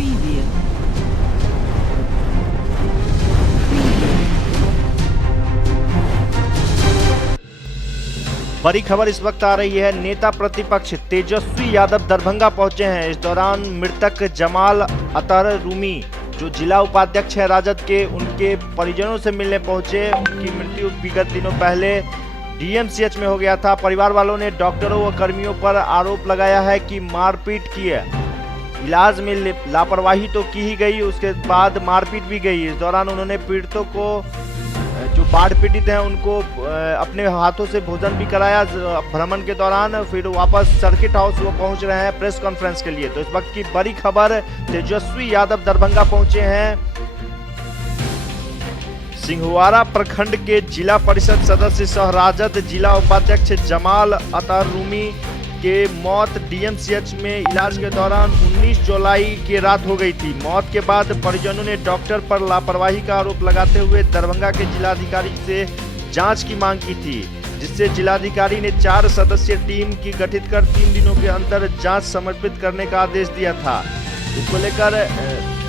Preview. बड़ी खबर इस वक्त आ रही है। नेता प्रतिपक्ष तेजस्वी यादव दरभंगा पहुंचे हैं। इस दौरान मृतक जमाल अतहर रूमी जो जिला उपाध्यक्ष है राजद के, उनके परिजनों से मिलने पहुंचे। उनकी मृत्यु विगत दिनों पहले डीएमसीएच में हो गया था। परिवार वालों ने डॉक्टरों व कर्मियों पर आरोप लगाया है कि मारपीट की है। इलाज में लापरवाही तो की ही गई, उसके बाद मारपीट भी गई। इस दौरान उन्होंने पीड़ितों को, जो बाढ़ पीड़ित हैं, उनको अपने हाथों से भोजन भी कराया भ्रमण के दौरान। फिर वापस सर्किट हाउस वो पहुंच रहे हैं प्रेस कॉन्फ्रेंस के लिए। तो इस वक्त की बड़ी खबर, तेजस्वी यादव दरभंगा पहुंचे हैं। सिंहवाड़ा प्रखंड के जिला परिषद सदस्य सह राजद जिला उपाध्यक्ष जमाल अतहर रूमी के मौत डीएमसीएच में इलाज के दौरान 19 जुलाई की रात हो गई थी। मौत के बाद परिजनों ने डॉक्टर पर लापरवाही का आरोप लगाते हुए दरभंगा के जिलाधिकारी से जांच की मांग की थी, जिससे जिलाधिकारी ने 4 सदस्यीय टीम की गठित कर 3 दिनों के अंदर जांच समर्पित करने का आदेश दिया था। इसको लेकर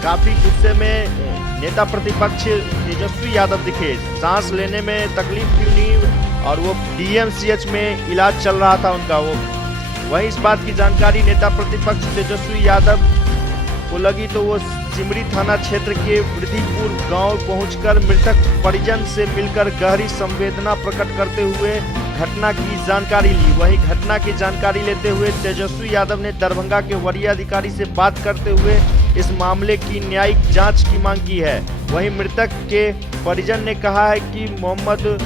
काफी गुस्से में नेता प्रतिपक्ष तेजस्वी यादव दिखे। सांस लेने में तकलीफ क्यों नहीं, और वो डीएमसीएच में इलाज चल रहा था उनका। वहीं इस बात की जानकारी नेता प्रतिपक्ष तेजस्वी यादव को लगी तो वो सिमरी थाना क्षेत्र के वृद्धिपुर गांव पहुंचकर मृतक परिजन से मिलकर गहरी संवेदना प्रकट करते हुए घटना की जानकारी ली। वहीं घटना की जानकारी लेते हुए तेजस्वी यादव ने दरभंगा के वरीय अधिकारी से बात करते हुए इस मामले की न्यायिक जांच की मांग की है। वहीं मृतक के परिजन ने कहा है कि मोहम्मद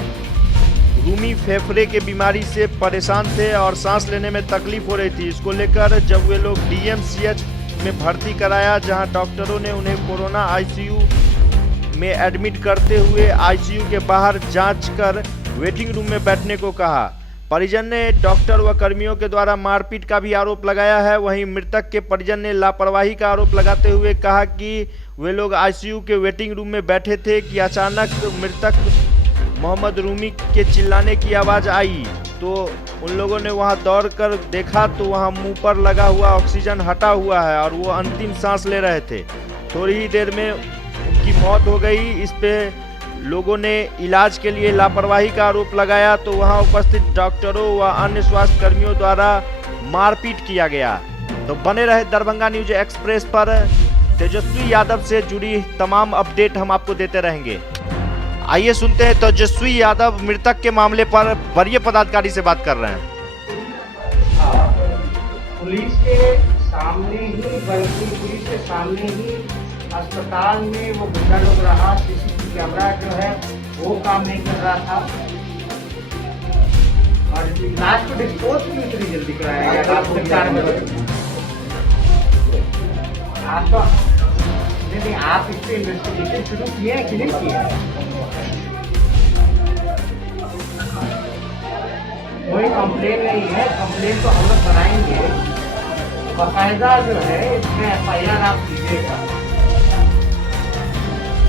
रूमी फेफड़े के बीमारी से परेशान थे और सांस लेने में तकलीफ हो रही थी। इसको लेकर जब वे लोग डीएमसीएच में भर्ती कराया, जहां डॉक्टरों ने उन्हें कोरोना आईसीयू में एडमिट करते हुए आईसीयू के बाहर जांच कर वेटिंग रूम में बैठने को कहा। परिजन ने डॉक्टर व कर्मियों के द्वारा मारपीट का भी आरोप लगाया है। वहीं मृतक के परिजन ने लापरवाही का आरोप लगाते हुए कहा कि वे लोग आईसीयू के वेटिंग रूम में बैठे थे कि अचानक मृतक मोहम्मद रूमी के चिल्लाने की आवाज़ आई, तो उन लोगों ने वहां दौड़कर देखा तो वहां मुंह पर लगा हुआ ऑक्सीजन हटा हुआ है और वो अंतिम सांस ले रहे थे। थोड़ी ही देर में उनकी मौत हो गई। इस पे लोगों ने इलाज के लिए लापरवाही का आरोप लगाया तो वहां उपस्थित डॉक्टरों व अन्य स्वास्थ्य कर्मियों द्वारा मारपीट किया गया। तो बने रहे दरभंगा न्यूज एक्सप्रेस पर। तेजस्वी यादव से जुड़ी तमाम अपडेट हम आपको देते रहेंगे। आइए सुनते हैं तेजस्वी यादव मृतक के मामले पर वरीय पदाधिकारी से बात कर रहे हैं। पुलिस के सामने ही, बल्कि पुलिस के सामने ही अस्पताल में वो गुंडा लोग रहा। सीसीटीवी कैमरा जो है वो काम नहीं कर रहा था और लाश को डिस्पोज क्यों इतनी जल्दी कराया गया? रात को 4 बजे आप इस पे इन्वेस्टिगेशन शुरू किए हैं कि नहीं किए? कोई कंप्लेन नहीं है। कंप्लेन तो हम लोग बनाएंगे बाकायदा। जो है इसमें एफआईआर आप कीजिएगा।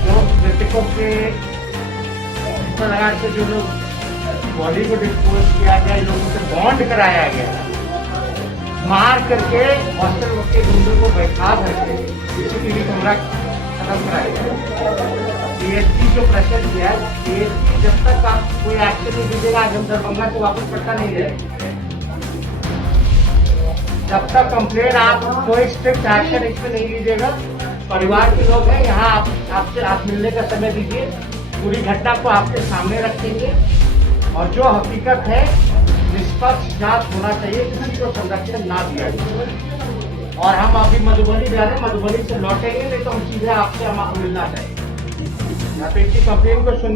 जो मृतकों के लगा के जो लोग बॉडी को डिस्पोज किया गया, लोगों से बॉन्ड कराया गया, मार करके हॉस्टल के गुंडों को बैठा करके सीसीटीवी कैमरा खत्म कराया गया। डीएसपी जो प्रेशर किया है, डीएसपी जब तक आप कोई एक्शन नहीं दीजिएगा, आज हम दरभंगा से वापस पटना नहीं गए, जब तक कंप्लेन आप कोई स्ट्रिक्ट एक्शन इस पर नहीं लीजिएगा। परिवार के लोग हैं यहाँ, आपसे आप मिलने का समय दीजिए। पूरी घटना को आपके सामने रखेंगे और जो हकीकत है निष्पक्ष जांच होना चाहिए, किसी को संरक्षण ना दिया जाए। और हम अभी मधुबनी जा रहे हैं, मधुबनी से लौटेंगे नहीं तो हम सीधे आपसे हमको मिलना चाहिए। या तो इनकी कंप्लेन को सुन